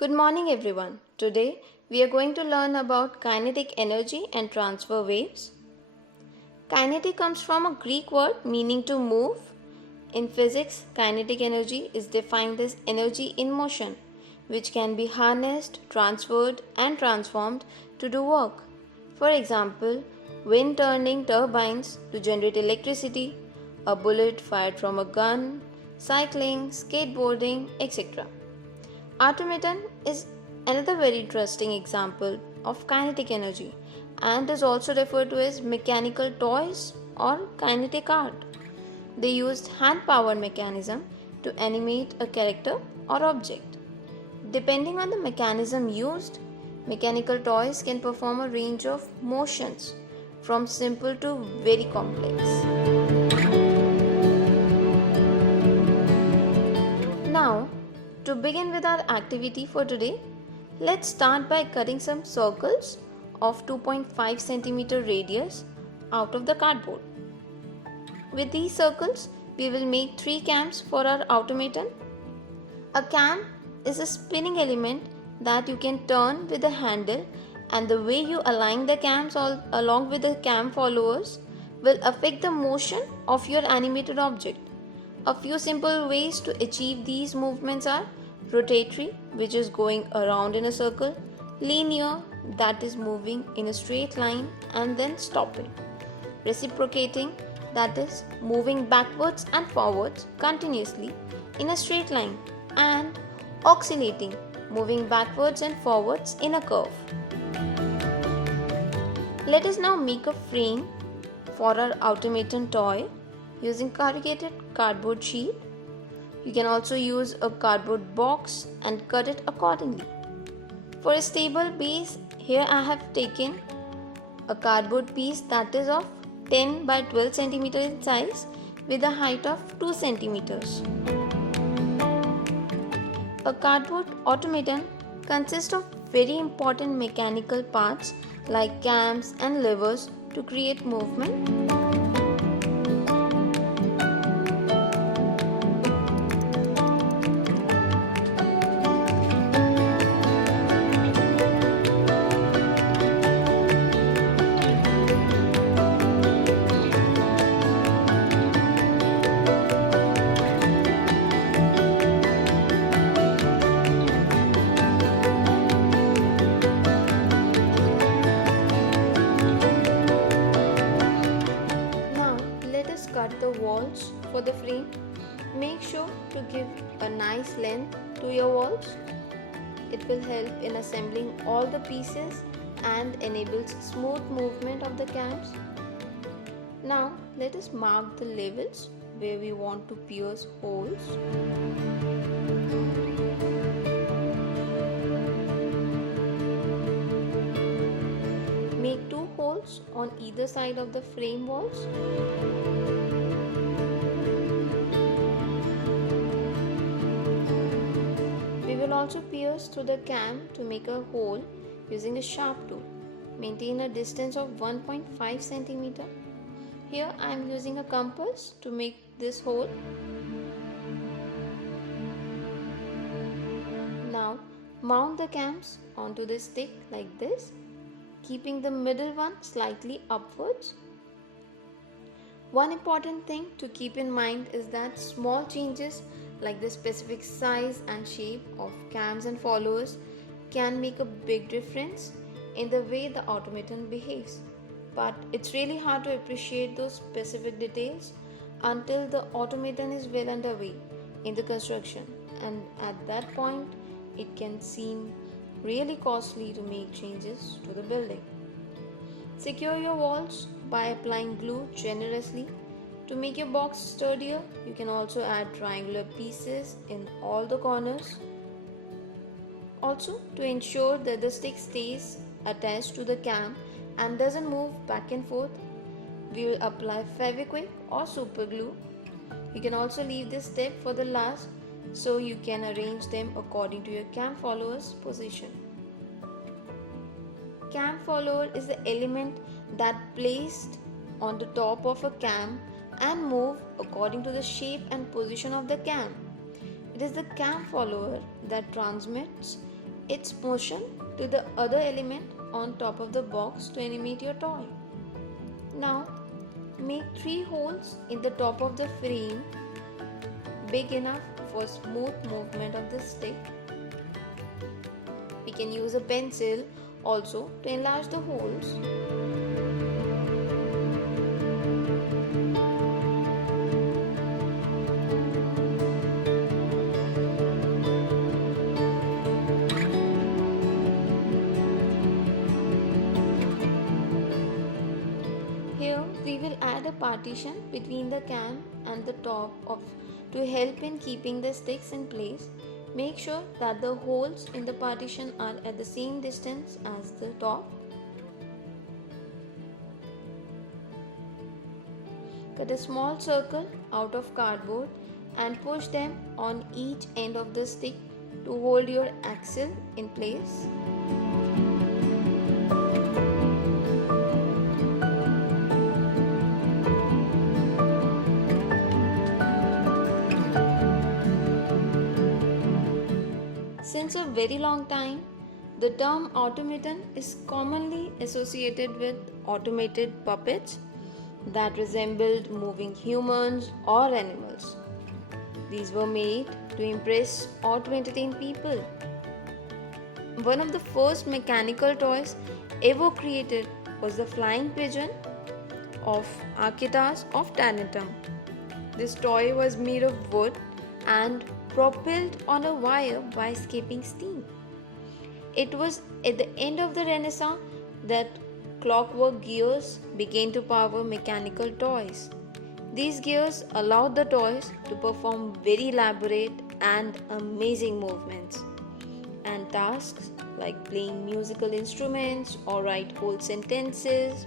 Good morning, everyone. Today we are going to learn about kinetic energy and transfer waves. Kinetic comes from a Greek word meaning to move. In physics, kinetic energy is defined as energy in motion, which can be harnessed, transferred, and transformed to do work. For example, wind turning turbines to generate electricity, a bullet fired from a gun, cycling, skateboarding, etc. Automaton is another very interesting example of kinetic energy and is also referred to as mechanical toys or kinetic art. They used hand powered mechanism to animate a character or object. Depending on the mechanism used, mechanical toys can perform a range of motions from simple to very complex. Now, to begin with our activity for today, let's start by cutting some circles of 2.5 cm radius out of the cardboard. With these circles, we will make 3 cams for our automaton. A cam is a spinning element that you can turn with a handle, and the way you align the cams along with the cam followers will affect the motion of your animated object. A few simple ways to achieve these movements are rotatory, which is going around in a circle, linear, that is moving in a straight line and then stopping, reciprocating, that is moving backwards and forwards continuously in a straight line, and oscillating, moving backwards and forwards in a curve. Let us now make a frame for our automaton toy using corrugated cardboard sheet. You can also use a cardboard box and cut it accordingly. For a stable base, here I have taken a cardboard piece that is of 10 by 12 cm in size with a height of 2 cm. A cardboard automaton consists of very important mechanical parts like cams and levers to create movement. Cut the walls for the frame. Make sure to give a nice length to your walls. It will help in assembling all the pieces and enables smooth movement of the cams. Now let us mark the levels where we want to pierce holes. Make 2 holes on either side of the frame walls. We will also pierce through the cam to make a hole using a sharp tool. Maintain a distance of 1.5 cm. Here I am using a compass to make this hole. Now mount the cams onto the stick like this, keeping the middle one slightly upwards. One important thing to keep in mind is that small changes like the specific size and shape of cams and followers can make a big difference in the way the automaton behaves. But it's really hard to appreciate those specific details until the automaton is well underway in the construction, and at that point it can seem really costly to make changes to the building. Secure your walls by applying glue generously. To make your box sturdier, you can also add triangular pieces in all the corners. Also, to ensure that the stick stays attached to the cam and doesn't move back and forth, we will apply Fevikwik or super glue. You can also leave this step for the last so you can arrange them according to your cam follower's position. Cam follower is the element that placed on the top of a cam and move according to the shape and position of the cam. It is the cam follower that transmits its motion to the other element on top of the box to animate your toy. Now, make 3 holes in the top of the frame big enough for smooth movement of the stick. We can use a pencil also to enlarge the holes. Here we will add a partition between the can and the top of to help in keeping the sticks in place. Make sure that the holes in the partition are at the same distance as the top. Cut a small circle out of cardboard and push them on each end of the stick to hold your axle in place. Since a very long time, the term automaton is commonly associated with automated puppets that resembled moving humans or animals. These were made to impress or to entertain people. One of the first mechanical toys ever created was the flying pigeon of Archytas of Tarentum. This toy was made of wood and propelled on a wire by escaping steam. It was at the end of the Renaissance that clockwork gears began to power mechanical toys. These gears allowed the toys to perform very elaborate and amazing movements, and tasks like playing musical instruments or write whole sentences.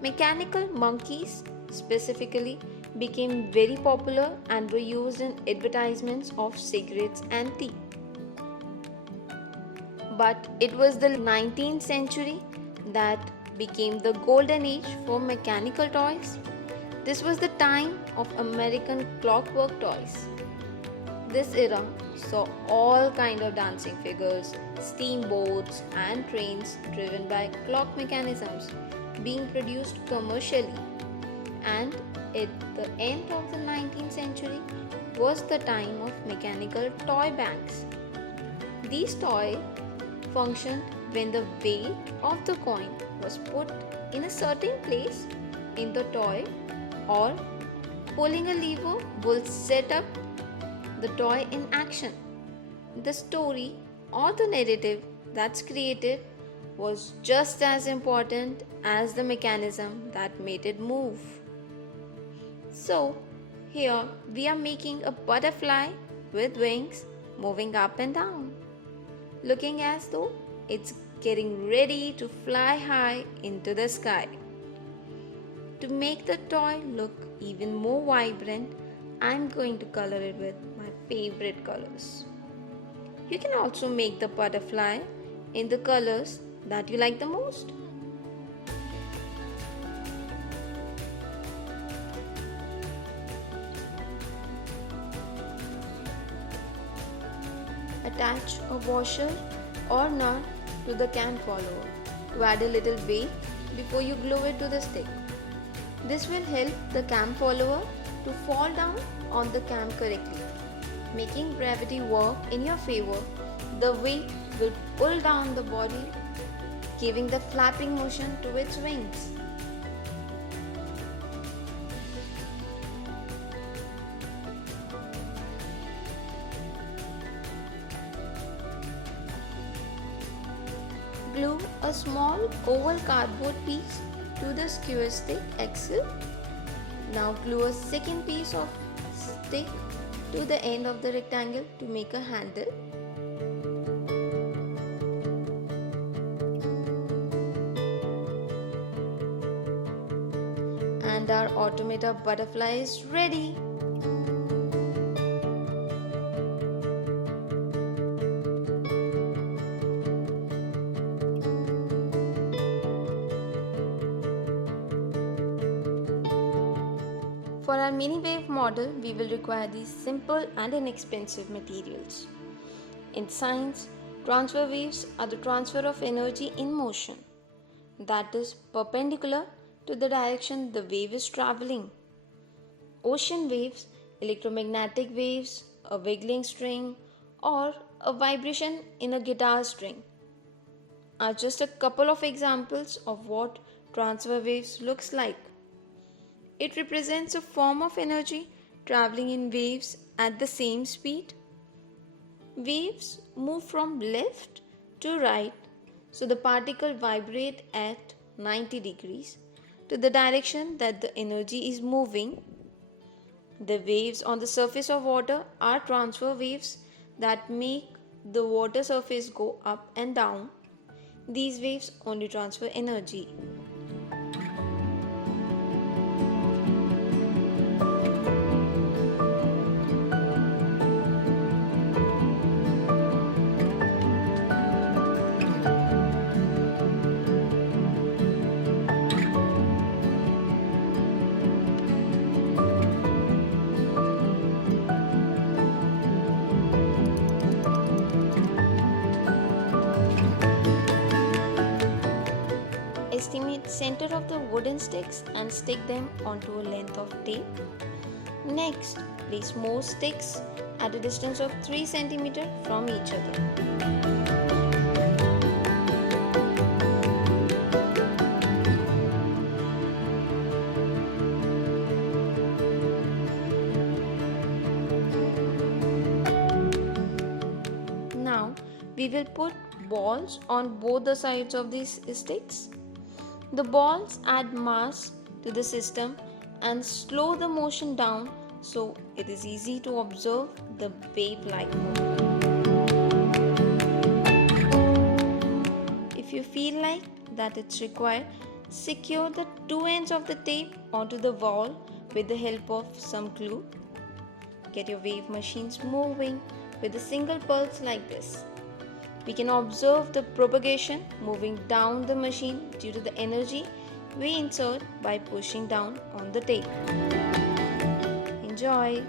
Mechanical monkeys specifically became very popular and were used in advertisements of cigarettes and tea. But it was the 19th century that became the golden age for mechanical toys. This was the time of American clockwork toys. This era saw all kinds of dancing figures, steamboats and trains driven by clock mechanisms being produced commercially, and at the end of the 19th century was the time of mechanical toy banks. These toys functioned when the weight of the coin was put in a certain place in the toy, or pulling a lever will set up the toy in action. The story or the narrative that's created was just as important as the mechanism that made it move. So, here we are making a butterfly with wings moving up and down, looking as though it's getting ready to fly high into the sky. To make the toy look even more vibrant, I'm going to color it with my favorite colors. You can also make the butterfly in the colors that you like the most. Attach a washer or nut to the can follower to add a little weight before you glue it to the stick. This will help the cam follower to fall down on the cam correctly, making gravity work in your favor. The weight will pull down the body, giving the flapping motion to its wings. Glue a small oval cardboard piece to the skewer stick axle. Now glue a second piece of stick to the end of the rectangle to make a handle. And our automata butterfly is ready. For our mini wave model, we will require these simple and inexpensive materials. In science, Transfer waves are the transfer of energy in motion, that is perpendicular to the direction the wave is traveling. Ocean waves, electromagnetic waves, a wiggling string, or a vibration in a guitar string are just a couple of examples of what transfer waves looks like. It represents a form of energy traveling in waves at the same speed. Waves move from left to right, so the particle vibrate at 90 degrees to the direction that the energy is moving. The waves on the surface of water are transfer waves that make the water surface go up and down. These waves only transfer energy. Estimate center of the wooden sticks and stick them onto a length of tape. Next, place more sticks at a distance of 3 cm from each other. Now, we will put balls on both the sides of these sticks. The balls add mass to the system and slow the motion down, so it is easy to observe the wave-like movement. If you feel like that it's required, secure the two ends of the tape onto the wall with the help of some glue. Get your wave machines moving with a single pulse like this. We can observe the propagation moving down the machine due to the energy we insert by pushing down on the tape. Enjoy!